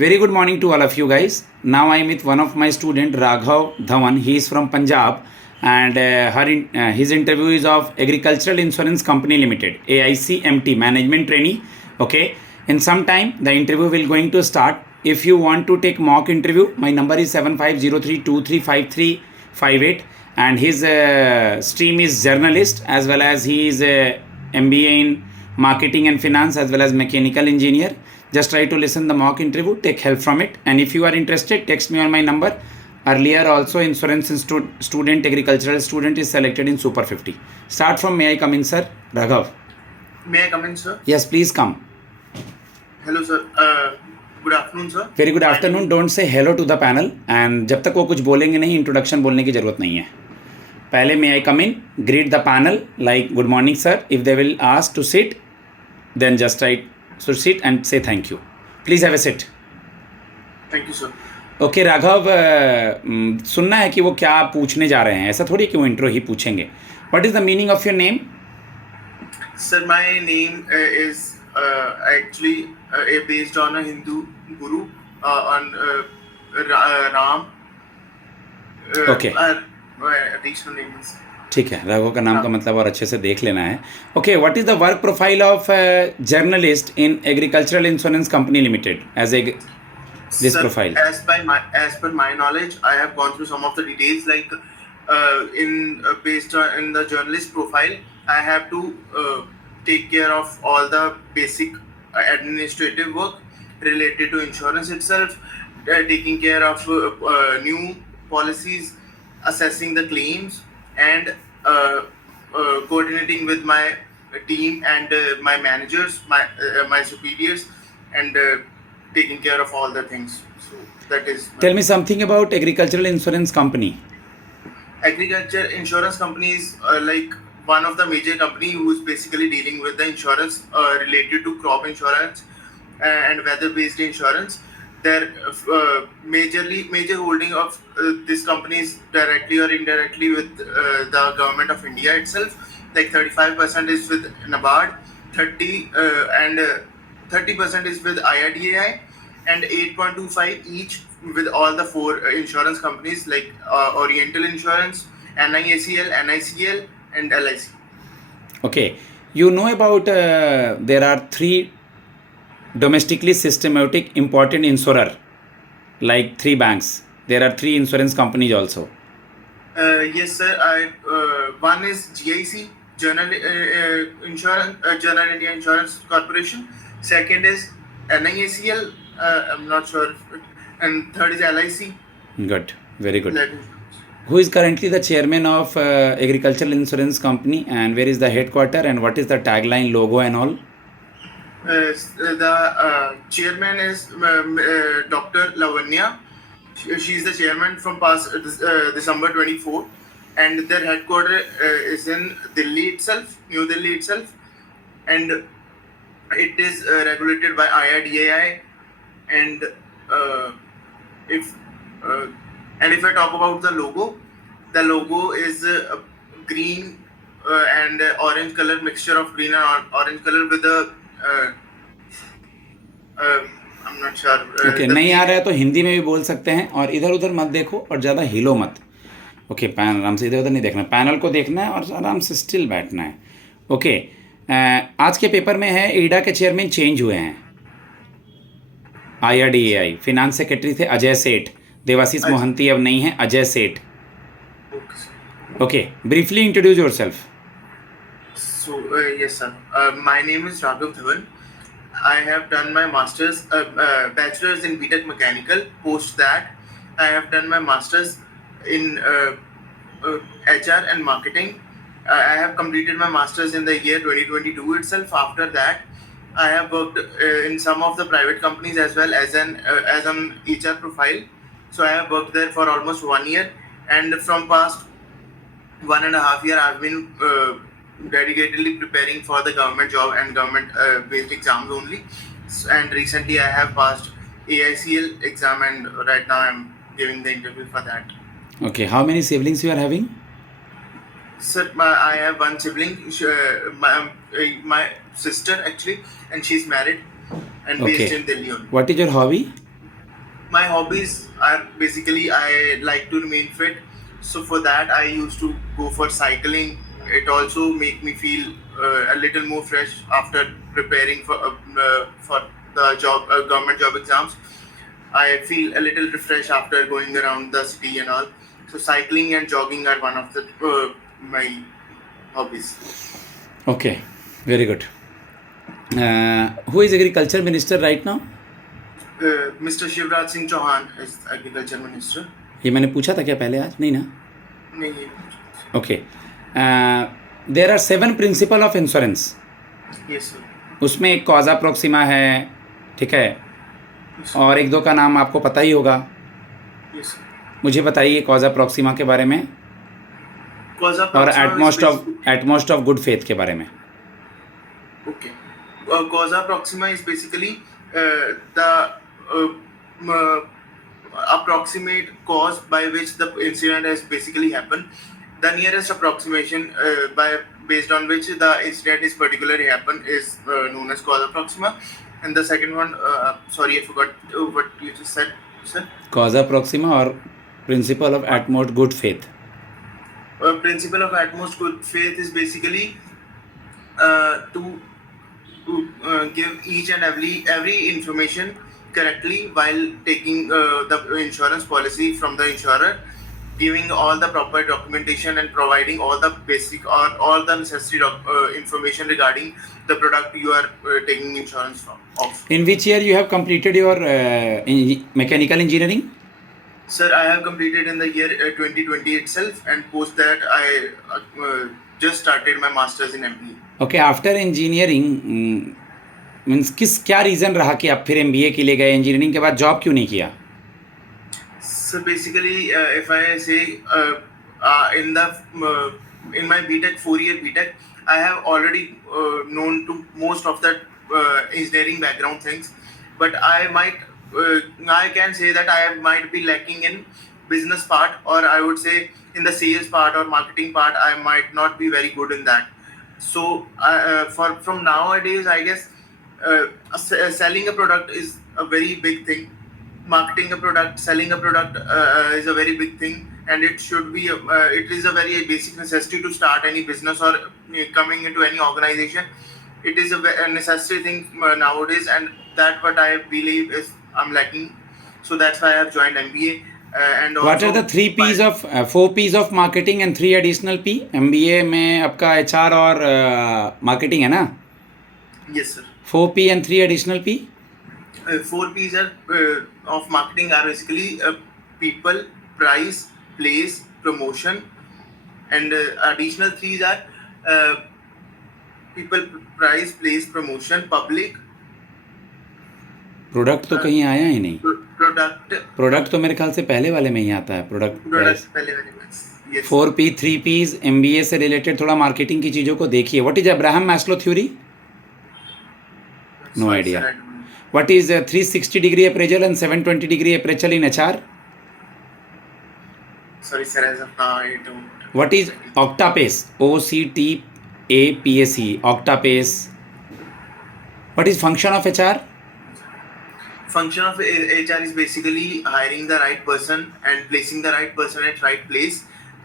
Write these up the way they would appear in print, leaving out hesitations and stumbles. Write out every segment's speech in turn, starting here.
Very good morning to all of you guys. Now I am with one of my student Raghav Dhawan. He is from Punjab and his interview is of Agricultural Insurance Company Limited, AICMT Management Trainee. Okay, in some time the interview will going to start. If you want to take mock interview, my number is 7503235358 and his stream is journalist as well as he is MBA in marketing and finance as well as mechanical engineer. Just try to listen the mock interview, take help from it, and if you are interested, text me on my number. Earlier also insurance student, agricultural student is selected in Super 50. Start from may I come in, sir? Raghav. May I come in, sir? Yes, please come. Hello, sir. Good afternoon, sir. Very good afternoon. Don't say hello to the panel. And जब तक वो कुछ बोलेंगे नहीं, introduction बोलने की जरूरत नहीं है. पहले may I come in, greet the panel like good morning, sir. If they will ask to sit, then just write. So sit and say thank you. Please have a sit. Thank you, sir. Okay Raghav, सुनना है कि वो क्या पूछने जा रहे हैं. ऐसा थोड़ी कि वो इंट्रो ही पूछेंगे. What is the meaning of your name? Sir, my name is actually based on a Hindu guru on Ram. Okay. My additional name is. ठीक है, राघव का नाम का मतलब और अच्छे से देख लेना है. Okay, what is the work profile of journalist in agricultural insurance company limited as a this Sir, profile? As per my knowledge, I have gone through some of the details. Like based on in the journalist profile, I have to take care of all the basic administrative work related to insurance itself, taking care of new policies, assessing the claims, and coordinating with my team and my managers, my superiors, and taking care of all the things. So that is. Tell me something about agricultural insurance company. Agriculture insurance company is like one of the major company who is basically dealing with the insurance related to crop insurance and weather-based insurance. Their major holding of this company is directly or indirectly with the government of India itself. Like 35% is with NABARD, 30% is with IRDAI, and 8.25 each with all the four insurance companies like Oriental Insurance, NIACL, NICL, and LIC. Okay, you know about there are three domestically systematic important insurer, like three banks. There are three insurance companies also. Yes, sir. One is GIC, General Insurance, General India Insurance Corporation. Second is NIACL. I'm not sure. And third is LIC. Good, very good. Who is currently the chairman of agricultural insurance company, and where is the headquarter, and what is the tagline, logo, and all? The chairman is Dr. Lavanya. She is the chairman from past December 24, and their headquarters is in Delhi itself, New Delhi itself, and it is regulated by IRDAI. And if I talk about the logo is green and orange color, mixture of green and orange color with a I'm not sure. Okay, नहीं आ रहा है तो हिंदी में भी बोल सकते हैं. और इधर उधर मत देखो और ज़्यादा हिलो मत. ओके, पैनल आराम से, इधर उधर नहीं देखना, पैनल को देखना है और आराम से स्टिल बैठना है. ओके, आज के पेपर में है ईडा के चेयरमैन चेंज हुए हैं. IRDAI फिनांस सेक्रेटरी थे अजय सेठ, देवाशीष मोहंती अब नहीं है, अजय सेठ. Okay, briefly introduce yourself. So yes, sir. My name is Raghav Dhawan. I have done my master's, bachelor's in BTech Mechanical. Post that, I have done my master's in HR and marketing. I have completed my master's in the year 2022 itself. After that, I have worked in some of the private companies as well as an HR profile. So I have worked there for almost 1 year, and from past 1.5 years, I've been dedicatedly preparing for the government job and government based exams only. And recently, I have passed AICL exam, and right now I'm giving the interview for that. Okay, how many siblings you are having? Sir, I have one sibling, my sister actually, and she's married and based in Delhi only. What is your hobby? My hobbies are basically I like to remain fit. So for that, I used to go for cycling. It also make me feel a little more fresh after preparing for the government job exams. I feel a little refreshed after going around the city and all. So cycling and jogging are one of the my hobbies. Okay, very good. Who is agriculture minister right now? Mr. Shivraj Singh Chauhan is agriculture minister. ये मैंने पूछा था क्या पहले आज? नहीं ना? नहीं. Okay. There are 7 principle of insurance. Yes sir. उसमें एक कॉजा प्रोक्सिमा है, ठीक है, और एक दो का नाम आपको पता ही होगा. Yes sir. मुझे बताइए कॉजा प्रोक्सिमा के बारे में Causa और proxima utmost of good faith के बारे में. Okay. Causa proxima is basically the approximate cause by which the incident has basically happened. The nearest approximation based on which the incident is particularly happened is known as causa proxima. And the second one, sorry, I forgot what you just said, sir. Causa proxima और principle of utmost good faith. Principle of utmost good faith is basically to give each and every information correctly while taking the insurance policy from the insurer, giving all the proper documentation and providing all the basic or all the necessary information regarding the product you are taking insurance of. In which year you have completed your mechanical engineering? Sir, I have completed in the year 2020 itself, and post that I just started my masters in MBA. Okay, after engineering means क्या reason रहा कि आप फिर MBA के लिए गए? Engineering के बाद जॉब क्यों नहीं किया? So basically, if I say in my BTech 4-year BTech, I have already known to most of the engineering background things, but I can say that I might be lacking in business part, or I would say in the sales part or marketing part. I might not be very good in that. So from nowadays, I guess selling a product is a very big thing. Marketing a product, selling a product is a very big thing, and it should be it is a very basic necessity to start any business or coming into any organization. It is a necessary thing nowadays, and that what I believe is I'm lacking. So that's why I have joined MBA. And also, What are the 4 P's of marketing and 3 additional P? MBA में आपका HR और marketing है ना? Yes sir. 4 P and 3 additional P? 4 P's of marketing are basically people, price, place, promotion, and additional 3's are people, price, place, promotion, public. Product तो कहीं आया ही नहीं. Product तो मेरे ख्याल से पहले वाले में ही आता है. प्रोडक्ट पहले वाले में. Yes. 4 P 3 P's MBA से रिलेटेड थोड़ा मार्केटिंग की चीज़ों को देखिए. What is Abraham Maslow theory? No idea. What is 360 degree appraisal and 720 degree appraisal in HR? Sorry sir, as of now I don't. What is Octapace? OCTAPAC. Octapace. What is function of HR? Function of HR is basically hiring the right person and placing the right person at right place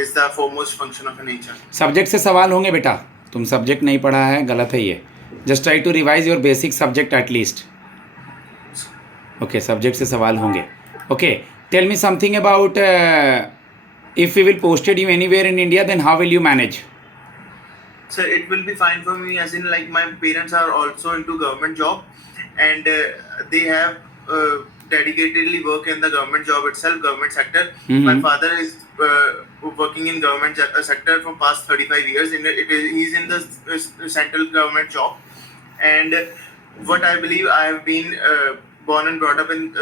is the foremost function of an HR. Subject से सवाल होंगे बेटा. तुम subject नहीं पढ़ा है, गलत है ये. Just try to revise your basic subject at least. Okay, subject से सवाल होंगे. Okay, tell me something about if we will posted you anywhere in India, then how will you manage? So it will be fine for me, as in like my parents are also into government job, and they have dedicatedly work in the government job itself, government sector. My father is working in government sector for past 35 years. He's in the central government job, and what I believe, I have been born and brought up in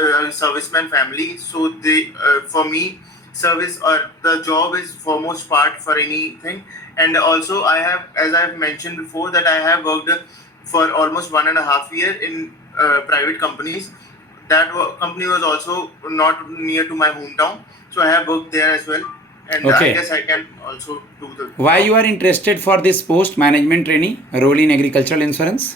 serviceman family. So they for me, service or the job is foremost part for anything. And also I have, as I have mentioned before, that I have worked for almost 1.5 years in private companies. That company was also not near to my hometown, so I have worked there as well, and Okay. I guess I can also do the Why you are interested for this post management trainee role in agricultural insurance?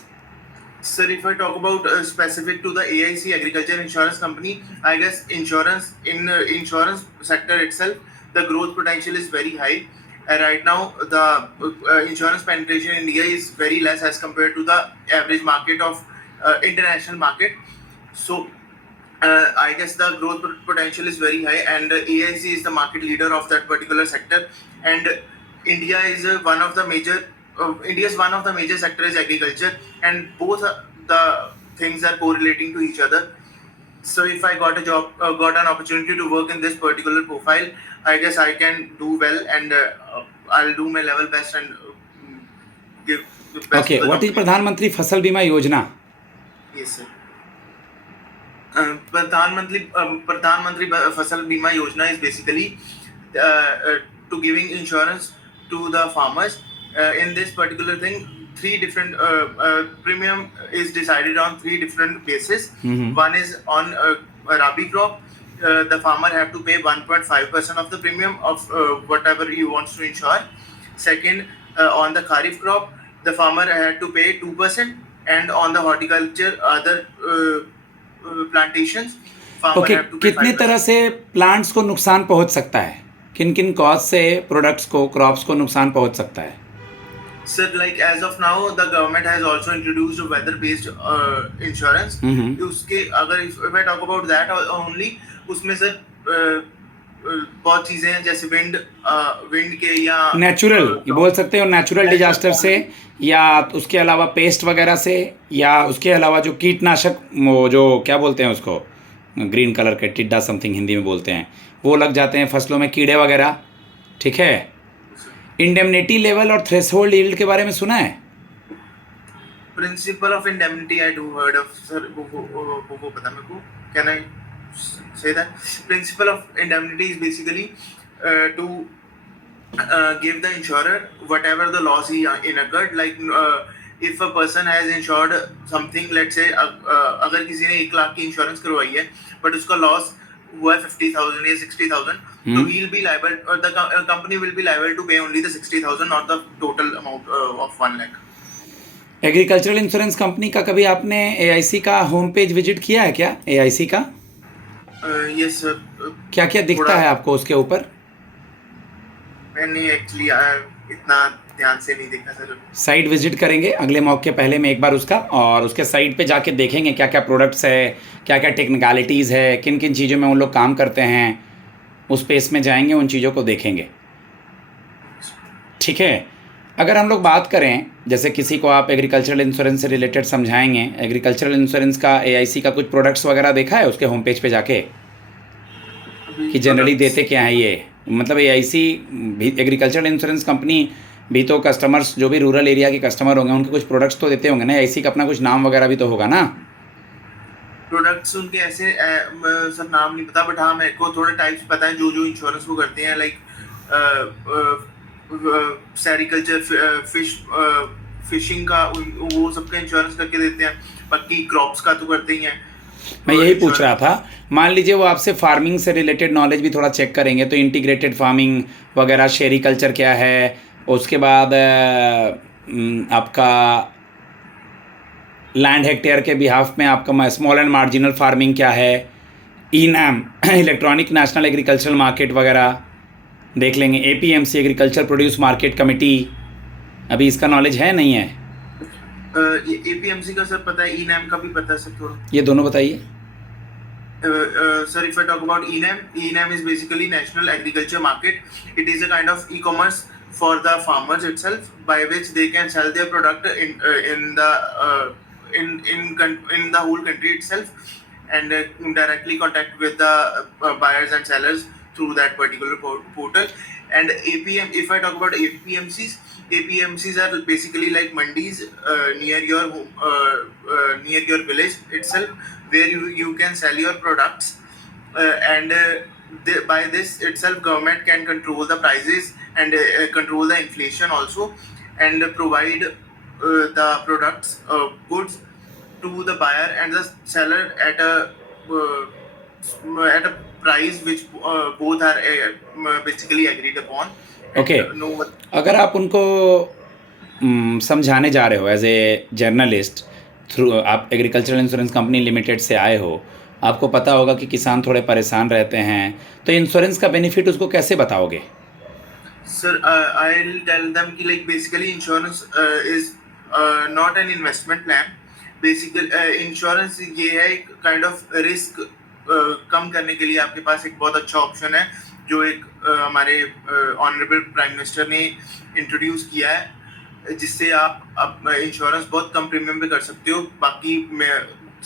Sir, if I talk about specific to the AIC Agriculture Insurance Company, I guess insurance in insurance sector itself, the growth potential is very high. And right now, the insurance penetration in India is very less as compared to the average market of international market. So I guess the growth potential is very high, and AIC is the market leader of that particular sector. And India is one of the major. India's one of the major sector is agriculture, and both the things are correlating to each other. So if I got a job, got an opportunity to work in this particular profile, I guess I can do well, and I'll do my level best and give the best Okay, to the what is company. प्रधानमंत्री फसल बीमा योजना? Yes, sir. प्रधानमंत्री फसल बीमा योजना is basically to giving insurance to the farmers. In this particular thing, three different premium is decided on three different bases. Mhm. One is on a rabi crop. The farmer have to pay 1.5% of the premium of whatever he wants to insure. Second, on the kharif crop, the farmer had to pay 2%, and on the horticulture other plantations, farmer okay, have to pay कितने 5%. तरह से plants को नुकसान पहुंच सकता है? किन किन कॉज से प्रोडक्ट्स को, क्रॉप्स को नुकसान पहुंच सकता है? Sir, like as of now, the government has also introduced a weather-based insurance. हम्म। उसके अगर if I talk about that only, उसमें सर बहुत चीजें हैं जैसे विंड के या नेचुरल बोल सकते हो, नेचुरल डिजास्टर से, या उसके अलावा पेस्ट वगैरह से, या उसके अलावा जो कीटनाशक, वो जो क्या बोलते हैं उसको, ग्रीन कलर के टिड्डा समथिंग हिंदी में बोलते हैं, वो लग जाते हैं फसलों में, कीड़े वगैरह। ठीक है। इंडेमनिटी लेवल और थ्रेशोल्ड यील्ड के बारे में सुना है? Principle of indemnity I do heard of sir, वो पता मेरे को। Can I say that principle of indemnity is basically to give the insurer whatever the loss he incurred. Like if a person has insured something, let's say अगर किसी ने 1 लाख की insurance करवाई है but उसका लॉस हुआ है 50,000 या 60,000, so he'll be liable, or the company will be liable to pay only the 60,000, not the total amount of 1 lakh. Agricultural insurance company का कभी आपने एआईसी का होम पेज विजिट किया है क्या? एआईसी का यस सर। क्या क्या दिखता है आपको उसके ऊपर? मैंने एक्चुअली इतना ध्यान से नहीं देखा सर। साइट विजिट करेंगे अगले मौके पहले में एक बार उसका, और उसके साइट पे जाके देखेंगे क्या क्या प्रोडक्ट्स है, क्या क्या टेक्निकलिटीज़ है, किन किन चीज़ों में उन लोग काम करते हैं, उस पेस में जाएंगे, उन चीज़ों को देखेंगे। ठीक है। अगर हम लोग बात करें, जैसे किसी को आप एग्रीकल्चरल इंश्योरेंस से रिलेटेड समझाएंगे, एग्रीकल्चरल इंश्योरेंस का एआईसी का कुछ प्रोडक्ट्स वगैरह देखा है उसके होम पेज पे जाके कि जनरली देते क्या है ये? मतलब एआईसी भी, एग्रीकल्चरल इंश्योरेंस कंपनी भी तो कस्टमर्स, जो भी रूरल एरिया के कस्टमर होंगे उनके कुछ प्रोडक्ट्स तो देते होंगे ना, एआईसी का अपना कुछ नाम वगैरह भी तो होगा ना? प्रोडक्ट्स उनके ऐसे सर नाम नहीं पता, बट हाँ मेरे को थोड़े टाइप्स पता है जो जो इंश्योरेंस वो करते हैं। लाइक सेरिकल्चर, फिशिंग का, वो सबका इंश्योरेंस करके देते हैं। बाकी क्रॉप्स का तो करते ही हैं। मैं यही पूछ रहा था, मान लीजिए वो आपसे फार्मिंग से रिलेटेड नॉलेज भी थोड़ा चेक करेंगे, तो इंटीग्रेटेड फार्मिंग वगैरह, शेरिकल्चर क्या है, उसके बाद आपका लैंड हेक्टेयर के बिहाफ में आपका स्मॉल एंड मार्जिनल फार्मिंग क्या है, ई-नैम इलेक्ट्रॉनिक नेशनल एग्रीकल्चरल मार्केट वगैरह देख लेंगे, APMC agriculture produce market committee. अभी इसका नॉलेज है नहीं है? एपीएमसी का सर पता है, ई-नैम का भी पता है सर थोड़ा। ये दोनों बताइए। Sir, if I talk about E-NAM is basically National Agriculture Market. It is a kind of e-commerce for the farmers itself, by which they can sell their product in the whole country itself, and directly contact with the buyers and sellers through that particular portal. And if I talk about APMCs are basically like mandis near your home, near your village itself, where you can sell your products, and by this itself government can control the prices and control the inflation also, and provide the products, goods to the buyer and the seller at a price which both are basically agreed upon. Okay, अगर आप उनको समझाने जा रहे हो as a journalist, through आप agricultural insurance company limited से आए हो, आपको पता होगा कि किसान थोड़े परेशान रहते हैं, तो इंश्योरेंस का बेनिफिट उसको कैसे बताओगे? Sir, I'll tell them कि like basically insurance is not an investment plan. Basically insurance ये है एक kind of risk कम करने के लिए आपके पास एक बहुत अच्छा ऑप्शन है जो एक हमारे ऑनरेबल प्राइम मिनिस्टर ने इंट्रोड्यूस किया है, जिससे आप इंश्योरेंस बहुत कम प्रीमियम पे कर सकते हो। बाकी में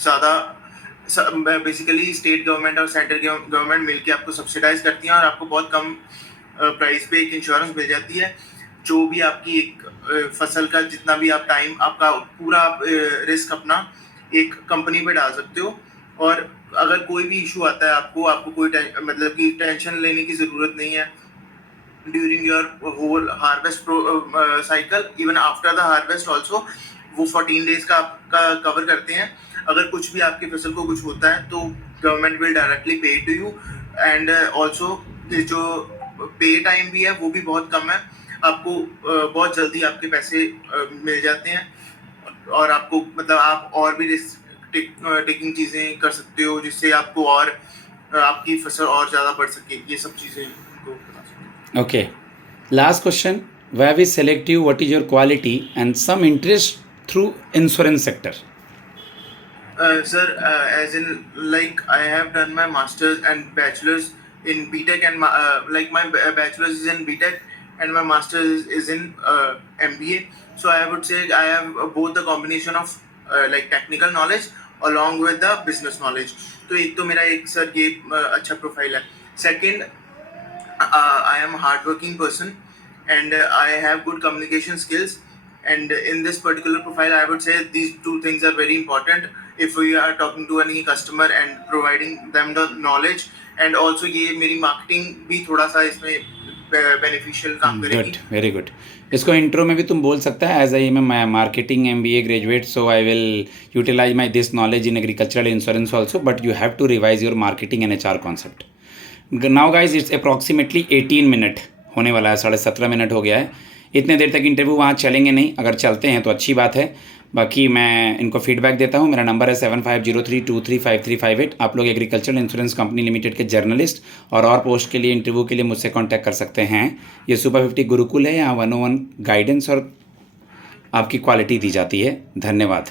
ज़्यादा बेसिकली स्टेट गवर्नमेंट और सेंट्रल गवर्नमेंट मिलके आपको सब्सिडाइज करती हैं और आपको बहुत कम प्राइस पे एक इंश्योरेंस मिल जाती है। जो भी आपकी एक फसल का जितना भी आप टाइम आपका पूरा आप रिस्क अपना एक कंपनी पे डाल सकते हो, और अगर कोई भी इशू आता है आपको कोई मतलब कि टेंशन लेने की ज़रूरत नहीं है during your whole harvest cycle, even after the harvest also. वो 14 डेज का आपका कवर करते हैं। अगर कुछ भी आपकी फसल को कुछ होता है तो government will directly pay to you, and also जो पे टाइम भी है वो भी बहुत कम है। आपको बहुत जल्दी आपके पैसे मिल जाते हैं, और आपको मतलब आप और भी रिस्क टेकिंग चीज़ें कर सकते हो जिससे आपको और आपकी फसल और ज़्यादा बढ़ सके। ये सब चीज़ें उनको बता सकते Okay. Last question. Why we select you? What is your quality and some interest through insurance sector? Sir, as in like I have done my masters and bachelors in BTech, and like my bachelor's is in BTech and my master's is in MBA. So I would say I have both the combination of like technical knowledge along with the business knowledge. तो एक तो मेरा एक sir ये अच्छा profile है। Second, I am a hardworking person and I have good communication skills. And in this particular profile, I would say these two things are very important if we are talking to any customer and providing them the knowledge. And also ये मेरी marketing भी थोड़ा सा इसमें beneficial काम करेगी। Good, very good. इसको intro में भी तुम बोल सकता है as I am marketing MBA graduate, so I will utilise my this knowledge in agricultural insurance also, but you have to revise your marketing and HR concept. Now guys it's approximately 18 minute होने वाला है, 17.5 minute हो गया है। इतने देर तक interview वहाँ चलेंगे नहीं, अगर चलते हैं तो अच्छी बात है। बाकी मैं इनको फीडबैक देता हूँ। मेरा नंबर है 7503235358। आप लोग एग्रीकल्चरल इंश्योरेंस कंपनी लिमिटेड के जर्नलिस्ट और पोस्ट के लिए इंटरव्यू के लिए मुझसे कांटेक्ट कर सकते हैं। ये सुपर 50 गुरुकुल है, यहाँ 101 गाइडेंस और आपकी क्वालिटी दी जाती है। धन्यवाद।